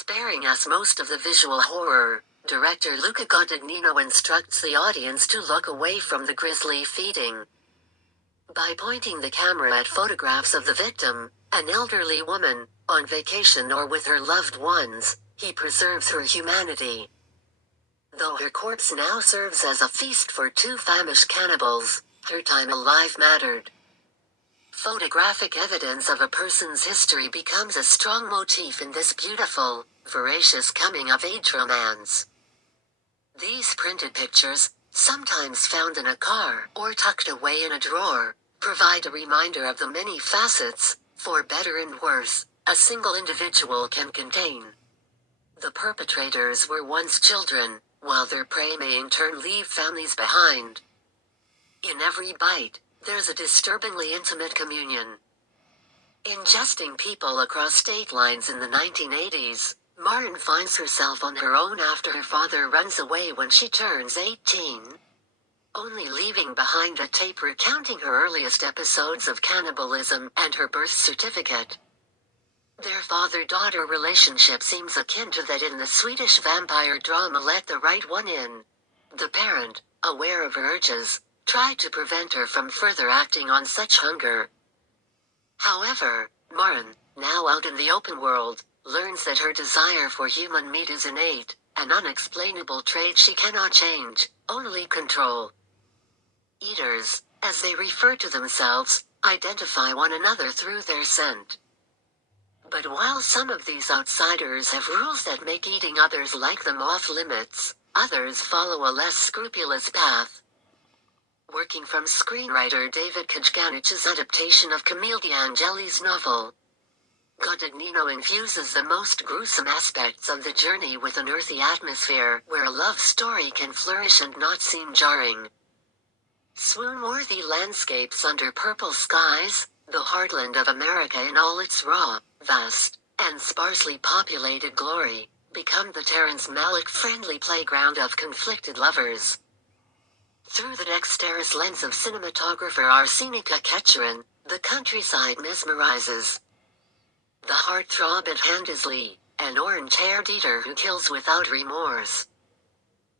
Sparing us most of the visual horror, director Luca Guadagnino instructs the audience to look away from the grisly feeding. By pointing the camera at photographs of the victim, an elderly woman, on vacation or with her loved ones, he preserves her humanity. Though her corpse now serves as a feast for two famished cannibals, her time alive mattered. Photographic evidence of a person's history becomes a strong motif in this beautiful, voracious coming-of-age romance. These printed pictures, sometimes found in a car or tucked away in a drawer, provide a reminder of the many facets, for better and worse, a single individual can contain. The perpetrators were once children, while their prey may in turn leave families behind. In every bite, there's a disturbingly intimate communion. Ingesting people across state lines in the 1980s, Martin finds herself on her own after her father runs away when she turns 18. Only leaving behind a tape recounting her earliest episodes of cannibalism and her birth certificate. Their father-daughter relationship seems akin to that in the Swedish vampire drama Let the Right One In. The parent, aware of her urges, tried to prevent her from further acting on such hunger. However, Maren, now out in the open world, learns that her desire for human meat is innate, an unexplainable trait she cannot change, only control. Eaters, as they refer to themselves, identify one another through their scent. But while some of these outsiders have rules that make eating others like them off limits, others follow a less scrupulous path. Working from screenwriter David Kajganich's adaptation of Camille D'Angeli's novel, Guadagnino infuses the most gruesome aspects of the journey with an earthy atmosphere where a love story can flourish and not seem jarring. Swoon-worthy landscapes under purple skies, the heartland of America in all its raw, vast, and sparsely populated glory, become the Terrence Malick-friendly playground of conflicted lovers. Through the dexterous lens of cinematographer Arsenica Ketcherin, the countryside mesmerizes. The heartthrob at hand is Lee, an orange-haired eater who kills without remorse.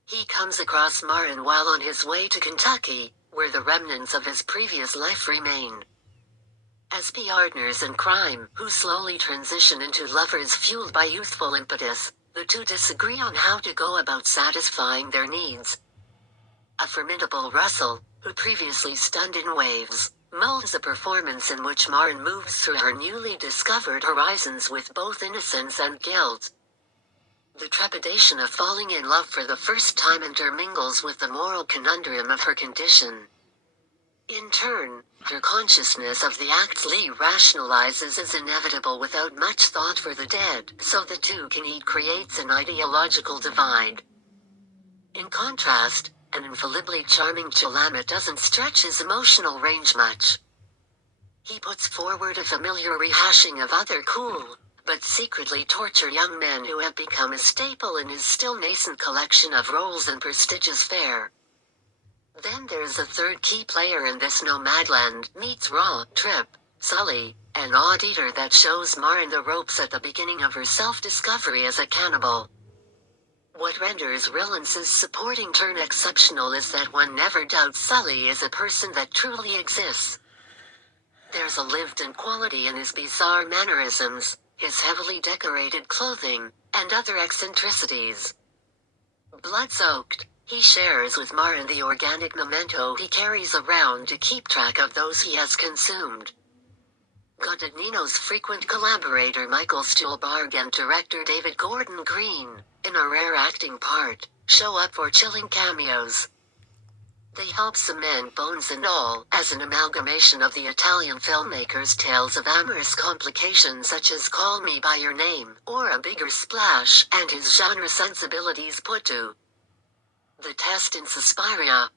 He comes across Maren while on his way to Kentucky, where the remnants of his previous life remain. As partners in crime, who slowly transition into lovers fueled by youthful impetus, the two disagree on how to go about satisfying their needs. A formidable Russell, who previously stunned in Waves, molds a performance in which Maren moves through her newly discovered horizons with both innocence and guilt. The trepidation of falling in love for the first time intermingles with the moral conundrum of her condition. In turn, her consciousness of the acts Lee rationalizes as inevitable without much thought for the dead, so the two can eat creates an ideological divide. In contrast, an infallibly charming Chalamet doesn't stretch his emotional range much. He puts forward a familiar rehashing of other cool, but secretly tortured young men who have become a staple in his still nascent collection of roles in prestigious fare. Then there's a third key player in this Nomadland meets Raw Trip, Sully, an odd eater that shows Maren the ropes at the beginning of her self-discovery as a cannibal. What renders Rillance's supporting turn exceptional is that one never doubts Sully is a person that truly exists. There's a lived-in quality in his bizarre mannerisms, his heavily decorated clothing, and other eccentricities. Blood-soaked, he shares with Maren the organic memento he carries around to keep track of those he has consumed. Guadagnino's frequent collaborator Michael Stuhlbarg and director David Gordon Green, in a rare acting part, show up for chilling cameos. They help cement Bones and All as an amalgamation of the Italian filmmaker's tales of amorous complications such as Call Me By Your Name, or A Bigger Splash, and his genre sensibilities put to the test in Suspiria.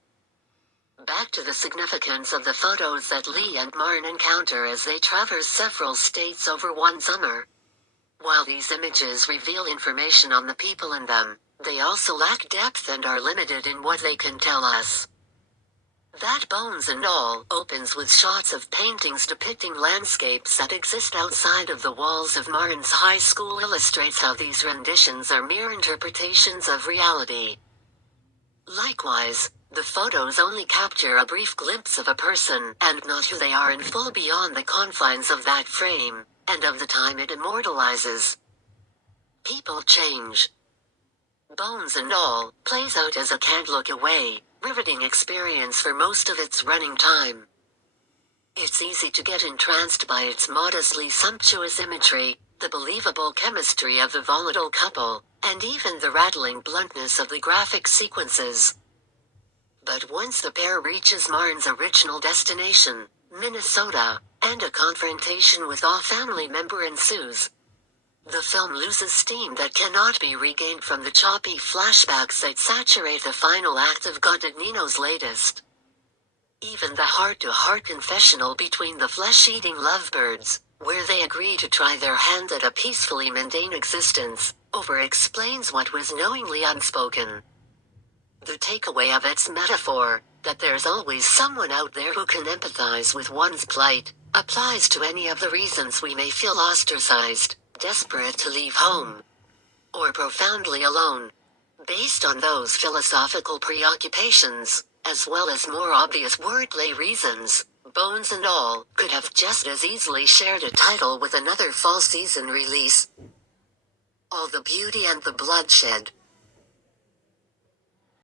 Back to the significance of the photos that Lee and Maren encounter as they traverse several states over one summer. While these images reveal information on the people in them, they also lack depth and are limited in what they can tell us. That Bones and All opens with shots of paintings depicting landscapes that exist outside of the walls of Martin's high school illustrates how these renditions are mere interpretations of reality. Likewise, the photos only capture a brief glimpse of a person and not who they are in full beyond the confines of that frame, and of the time it immortalizes. People change. Bones and All plays out as a can't look away, riveting experience for most of its running time. It's easy to get entranced by its modestly sumptuous imagery, the believable chemistry of the volatile couple, and even the rattling bluntness of the graphic sequences. But once the pair reaches Martin's original destination, Minnesota, and a confrontation with a family member ensues, the film loses steam that cannot be regained from the choppy flashbacks that saturate the final act of Guadagnino's latest. Even the heart-to-heart confessional between the flesh-eating lovebirds, where they agree to try their hand at a peacefully mundane existence, over-explains what was knowingly unspoken. The takeaway of its metaphor, that there's always someone out there who can empathize with one's plight, applies to any of the reasons we may feel ostracized, desperate to leave home, or profoundly alone. Based on those philosophical preoccupations, as well as more obvious wordplay reasons, Bones and All could have just as easily shared a title with another fall season release. All the beauty and the bloodshed,